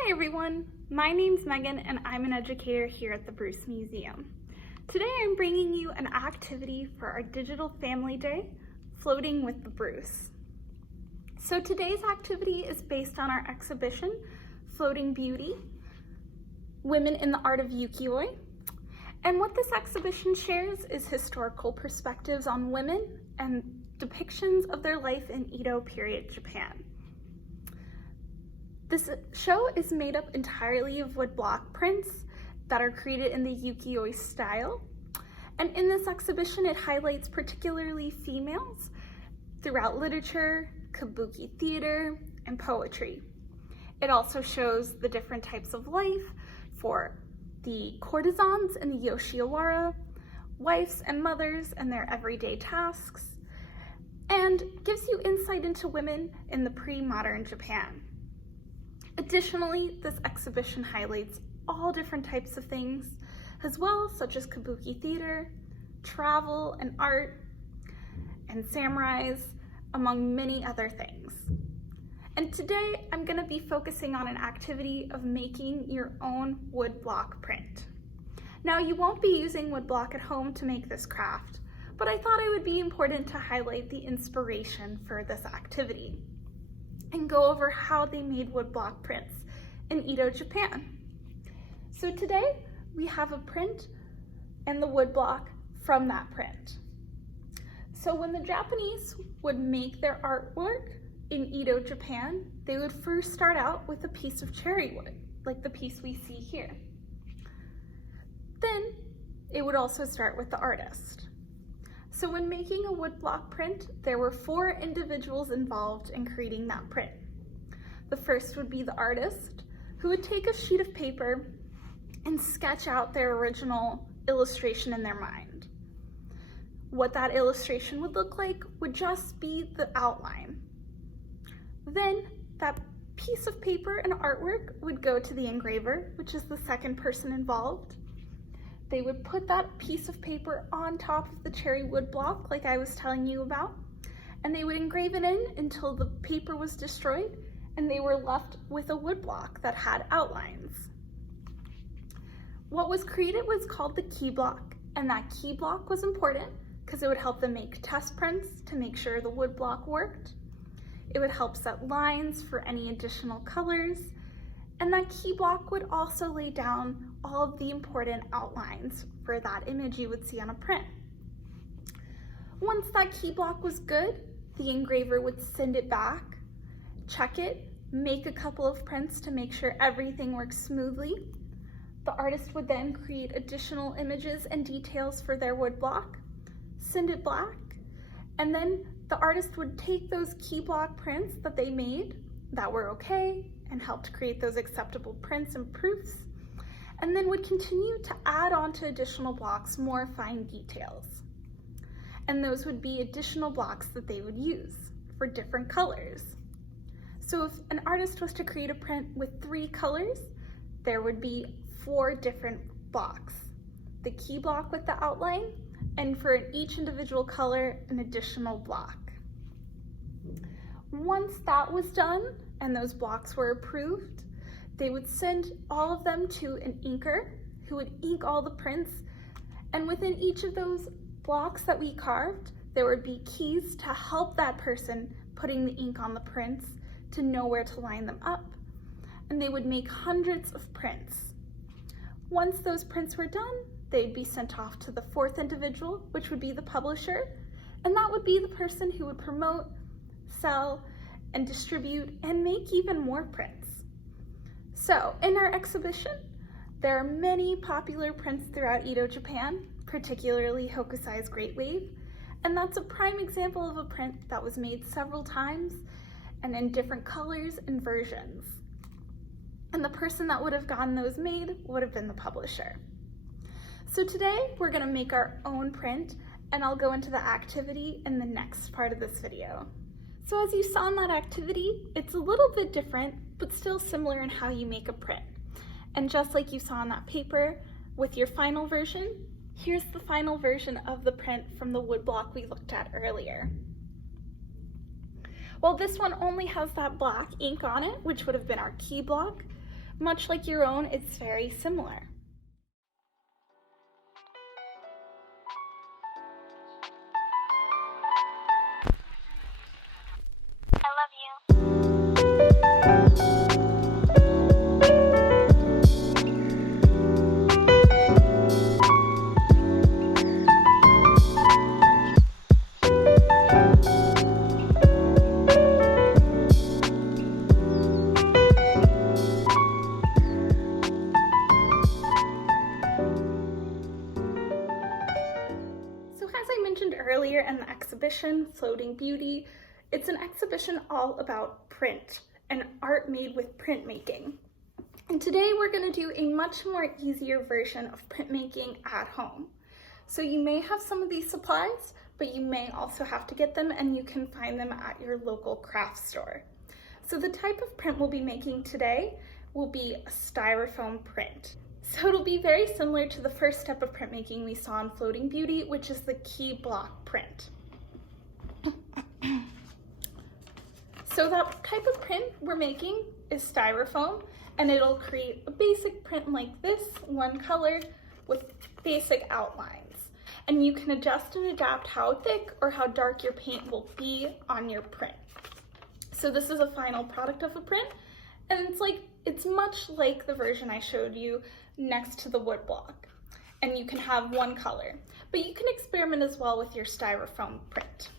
Hi everyone, my name's Megan and I'm an educator here at the Bruce Museum. Today I'm bringing you an activity for our Digital Family Day, Floating with the Bruce. So today's activity is based on our exhibition, Floating Beauty, Women in the Art of Ukiyo-e. And what this exhibition shares is historical perspectives on women and depictions of their life in Edo period Japan. This show is made up entirely of woodblock prints that are created in the ukiyo-e style. And in this exhibition, it highlights particularly females throughout literature, kabuki theater, and poetry. It also shows the different types of life for the courtesans in the Yoshiwara, wives and mothers and their everyday tasks, and gives you insight into women in the pre-modern Japan. Additionally, this exhibition highlights all different types of things as well, such as kabuki theater, travel and art, and samurais, among many other things. And today I'm going to be focusing on an activity of making your own woodblock print. Now, you won't be using woodblock at home to make this craft, but I thought it would be important to highlight the inspiration for this activity and go over how they made woodblock prints in Edo, Japan. So today we have a print and the woodblock from that print. So when the Japanese would make their artwork in Edo, Japan, they would first start out with a piece of cherry wood, like the piece we see here. Then it would also start with the artist. So when making a woodblock print, there were 4 individuals involved in creating that print. The first would be the artist, who would take a sheet of paper and sketch out their original illustration in their mind. What that illustration would look like would just be the outline. Then that piece of paper and artwork would go to the engraver, which is the second person involved. They would put that piece of paper on top of the cherry wood block, like I was telling you about, and they would engrave it in until the paper was destroyed and they were left with a wood block that had outlines. What was created was called the key block, and that key block was important because it would help them make test prints to make sure the wood block worked. It would help set lines for any additional colors, and that key block would also lay down all of the important outlines for that image you would see on a print. Once that key block was good, the engraver would send it back, check it, make a couple of prints to make sure everything works smoothly. The artist would then create additional images and details for their wood block, send it back, and then the artist would take those key block prints that they made that were okay and helped create those acceptable prints and proofs, and then would continue to add on to additional blocks more fine details. And those would be additional blocks that they would use for different colors. So if an artist was to create a print with 3 colors, there would be 4 different blocks. The key block with the outline, and for each individual color, an additional block. Once that was done and those blocks were approved, they would send all of them to an inker who would ink all the prints, and within each of those blocks that we carved, there would be keys to help that person putting the ink on the prints to know where to line them up, and they would make hundreds of prints. Once those prints were done, they'd be sent off to the 4th individual, which would be the publisher, and that would be the person who would promote, sell, and distribute, and make even more prints. So in our exhibition, there are many popular prints throughout Edo, Japan, particularly Hokusai's Great Wave, and that's a prime example of a print that was made several times and in different colors and versions. And the person that would have gotten those made would have been the publisher. So today we're going to make our own print, and I'll go into the activity in the next part of this video. So as you saw in that activity, it's a little bit different, but still similar in how you make a print. And just like you saw on that paper, with your final version, here's the final version of the print from the woodblock we looked at earlier. Well, this one only has that black ink on it, which would have been our key block, Much like your own, it's very similar. I love you. So as I mentioned earlier in the exhibition, Floating Beauty, it's an exhibition all about print and art made with printmaking. And today we're going to do a much more easier version of printmaking at home. So you may have some of these supplies, but you may also have to get them, and you can find them at your local craft store. So the type of print we'll be making today will be a styrofoam print. So it'll be very similar to the first step of printmaking we saw in Floating Beauty, which is the key block print. So that type of print we're making is styrofoam, and it'll create a basic print like this, one color with basic outlines. And you can adjust and adapt how thick or how dark your paint will be on your print. So this is a final product of a print, and it's much like the version I showed you next to the woodblock. And you can have one color, but you can experiment as well with your styrofoam print.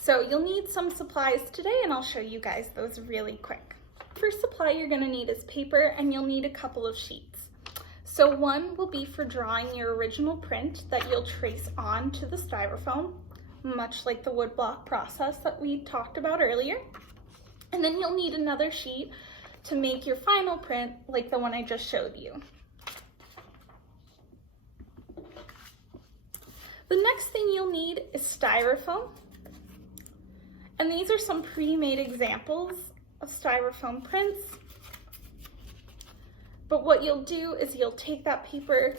So you'll need some supplies today, and I'll show you guys those really quick. First supply you're gonna need is paper, and you'll need a couple of sheets. So one will be for drawing your original print that you'll trace onto the styrofoam, much like the woodblock process that we talked about earlier. And then you'll need another sheet to make your final print like the one I just showed you. The next thing you'll need is styrofoam. And these are some pre-made examples of styrofoam prints. But what you'll do is you'll take that paper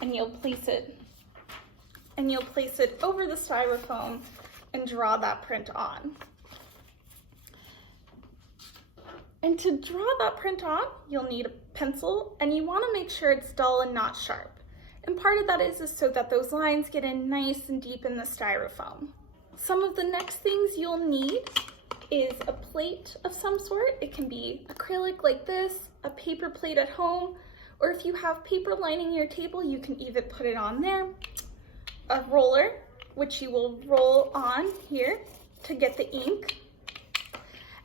and you'll place it over the styrofoam and draw that print on. And to draw that print on, you'll need a pencil, and you want to make sure it's dull and not sharp. And part of that is so that those lines get in nice and deep in the styrofoam. Some of the next things you'll need is a plate of some sort. It can be acrylic like this, a paper plate at home, or if you have paper lining your table, you can even put it on there. A roller, which you will roll on here to get the ink.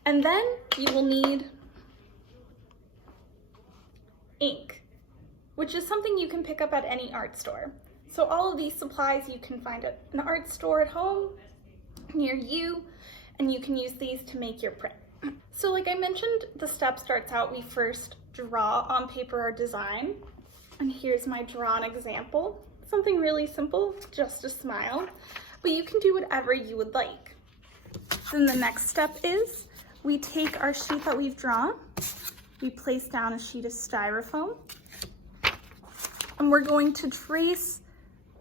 And then you will need ink, which is something you can pick up at any art store. So all of these supplies you can find at an art store at home near you, and you can use these to make your print. So like I mentioned, the step starts out, we first draw on paper our design. And here's my drawn example. Something really simple, just a smile, but you can do whatever you would like. Then the next step is we take our sheet that we've drawn, we place down a sheet of styrofoam, and we're going to trace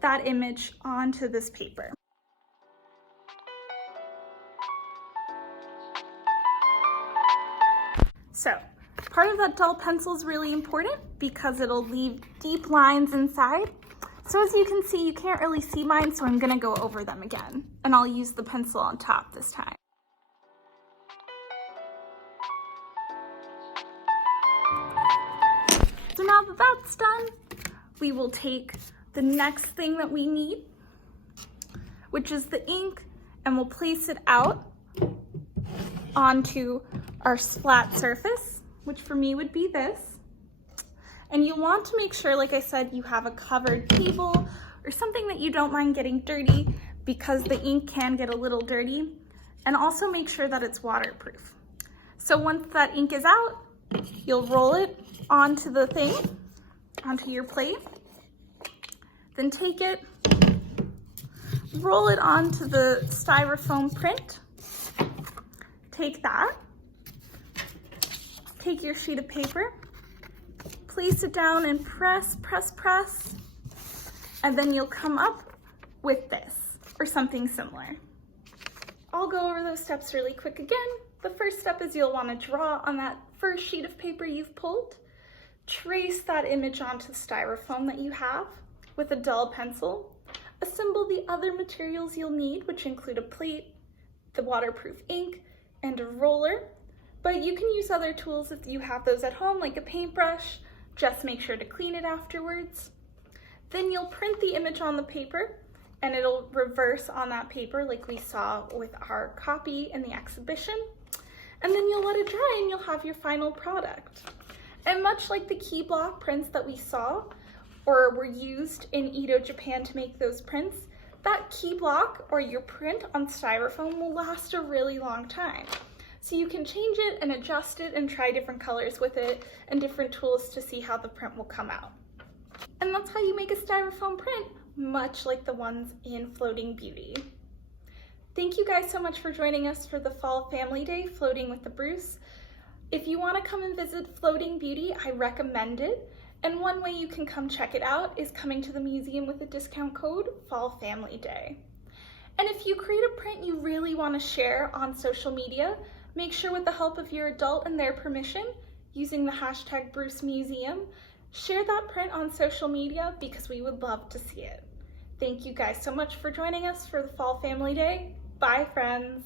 that image onto this paper. So part of that dull pencil is really important because it'll leave deep lines inside. So as you can see, you can't really see mine, so I'm gonna go over them again, and I'll use the pencil on top this time. So now that that's done, we will take the next thing that we need, which is the ink, and we'll place it out onto our flat surface, which for me would be this. And you want to make sure, like I said, you have a covered table or something that you don't mind getting dirty, because the ink can get a little dirty, and also make sure that it's waterproof. So once that ink is out, you'll roll it onto the thing, onto your plate, then take it, roll it onto the styrofoam print, take that, take your sheet of paper, place it down and press, press, press, and then you'll come up with this or something similar. I'll go over those steps really quick again. The first step is you'll want to draw on that For a sheet of paper you've pulled, trace that image onto the styrofoam that you have with a dull pencil. Assemble the other materials you'll need, which include a plate, the waterproof ink, and a roller. But you can use other tools if you have those at home, like a paintbrush. Just make sure to clean it afterwards. Then you'll print the image on the paper, and it'll reverse on that paper like we saw with our copy in the exhibition. And then you'll let it dry and you'll have your final product. And much like the key block prints that we saw or were used in Edo, Japan to make those prints, that key block or your print on styrofoam will last a really long time. So you can change it and adjust it and try different colors with it and different tools to see how the print will come out. And that's how you make a styrofoam print, much like the ones in Floating Beauty. Thank you guys so much for joining us for the Fall Family Day Floating with the Bruce. If you want to come and visit Floating Beauty, I recommend it. And one way you can come check it out is coming to the museum with the discount code Fall Family Day. And if you create a print you really want to share on social media, make sure with the help of your adult and their permission, using the hashtag BruceMuseum, share that print on social media because we would love to see it. Thank you guys so much for joining us for the Fall Family Day. Bye, friends.